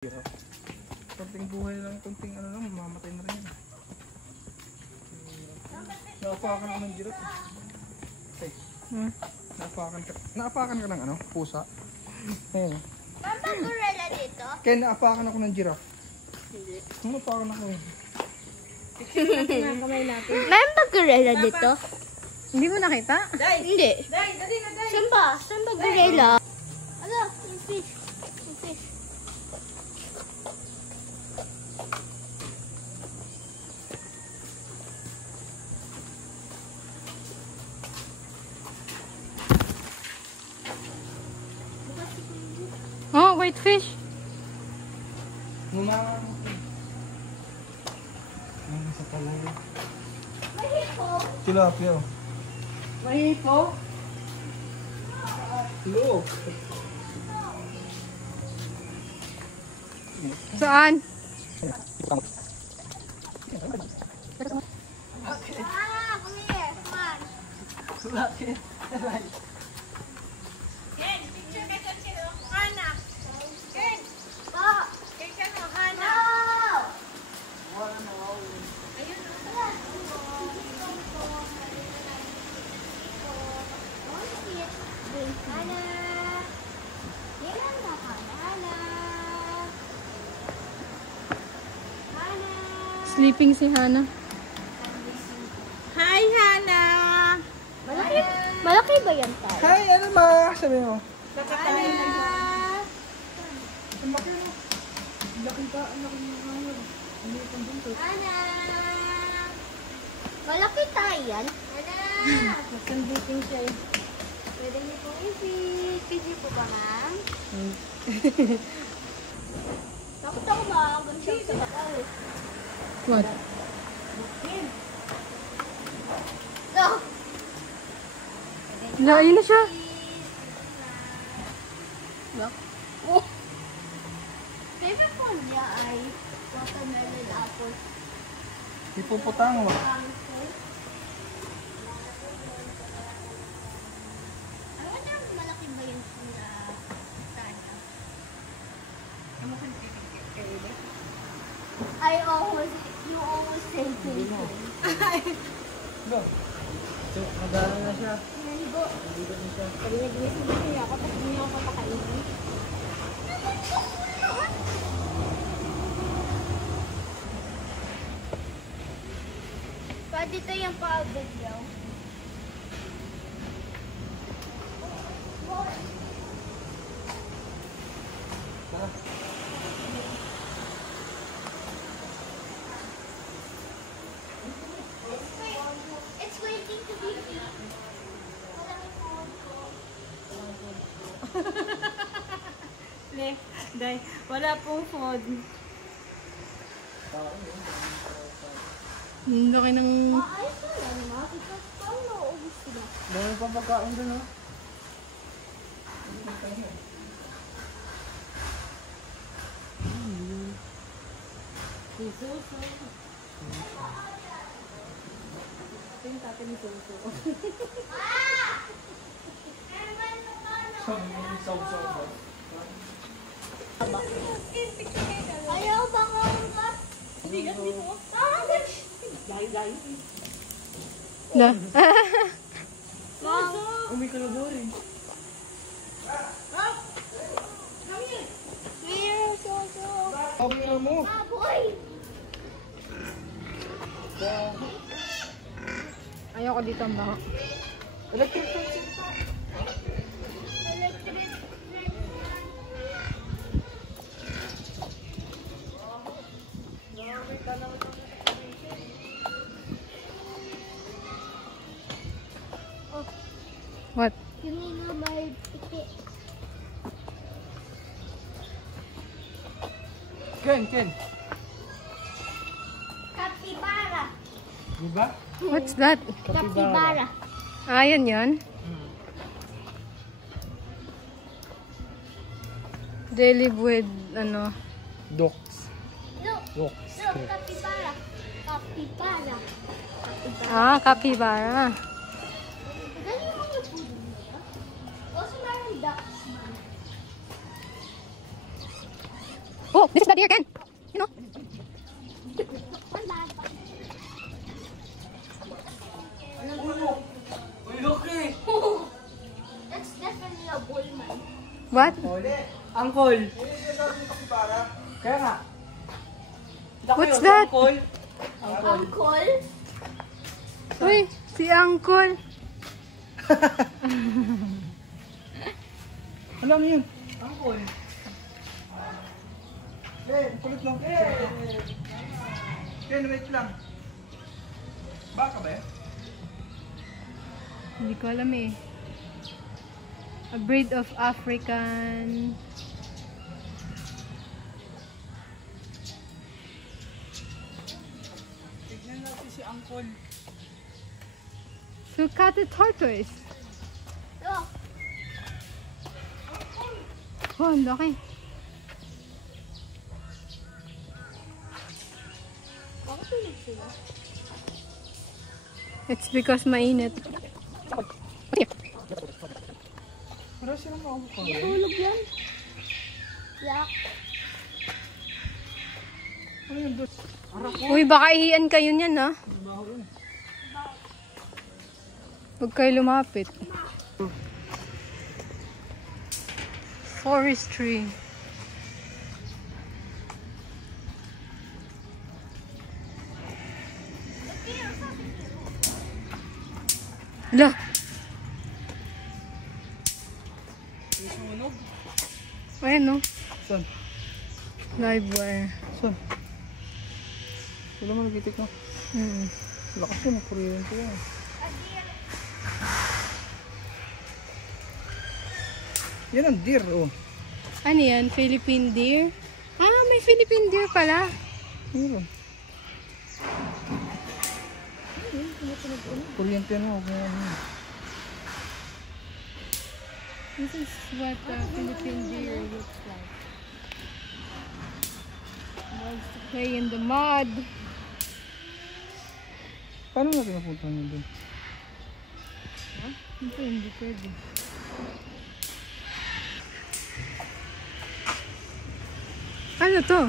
Konting buhay lang, konting ano lang, mamamatay na rin yan. Naapakan ako ng giraffe. Okay. Naapakan ka ng ano? Pusa. Eh. Mama, gorilla dito? Kaya naapakan ako ng giraffe. Hindi. Naapakan ako eh. Meron ba gorilla dito? Hindi mo nakita? Hindi. Saan ba? Saan ba gorilla? Ano? Yung fish. Yung fish. Oh, whitefish. Numangan. Ano sa talaga? Mahiko. Tilapia. Mahiko? Hello. Saan? Ah, come here. Come on. Sulaki. Ken, picture ka dyan sila. Hana. Ken, Go. picture mo, Hana. No. Ayun. Hana. Yan na, Hana. Hana. Sleeping si Hana. Hi, Hana. Malaki ba yan tayo? Hi, ano ma? Sabi mo. Nakakain na ba? Ang laki mo. Ang laki pa. Ang laki mo. Ang laki pang buntot. Hana. Malaki tayo yan. Hana. Nagsanditing siya eh. Pwede niyo pong i-feed. Feed niyo po ba, ma'am? Takot ako ba? Ganun sa bataw. What? No. Ayun na siya. Oh. Favorite po niya ay watermelon apple. Ipuputang mo. I wonder if malaki ba yun na tana? You always say things. Go. So, madala na siya. Naligo. Nandito na siya. Pag nag-iisip na siya ako, tapos hindi ako papakainin. Pa, dito yung pa-video. It's waiting to be eaten. Le, Day, wala pong food. Ang laki ng... Maayos na lang, ma. Because paano naubos sila? Dami pa pagkain dun, ha? Ayaw ba nga ang kat? Bigat din mo. Ah, gosh! Na. Umi ka na boring. Here, so. Sabi na mo. Ah, boy! Ayoko dito ang baka. Electric fence. Electric. What? You mean my ticket? Ken. Capybara. Diba? What's that? Capybara. Ah, yan. They live with, ano, Dogs. Look, Dogs. capybara. Capybara. capybara. Ganyan yung mga puno nila. Also, meron ducks man. Oh, this is the deer again. You know? That's definitely a bull, man. What? Angkol. Kaya nga. What's that? Uncle? Uy, si Uncle. Alam mo yun? Angkol. Kulit lang. Wait lang. Baka ba eh? Hindi ko alam eh. A breed of African. Tignan natin si Angkol. Sulcata tortoise. Look. Oh, ang laki. Bakit tulog sila? It's because mainit. Pero silang makakukul. Tulog yan? Yeah. Ano yun doon? Uy, baka ihian kayo niyan, ha? Huwag kayo lumapit. Forestry. Hala! Sunog? Ayan, no? Saan? Live wire. Saan? Wala mo nagitik mo. Lakas yun, kuryente yan. Yan ang deer, oh. Ano yan? Philippine deer? Ah, may Philippine deer pala. Meron. Kuryente na, okay. This is what Philippine deer looks like. Loves to play in the mud. Paano natin napuntahan yun doon? Hindi pwede. Ano to?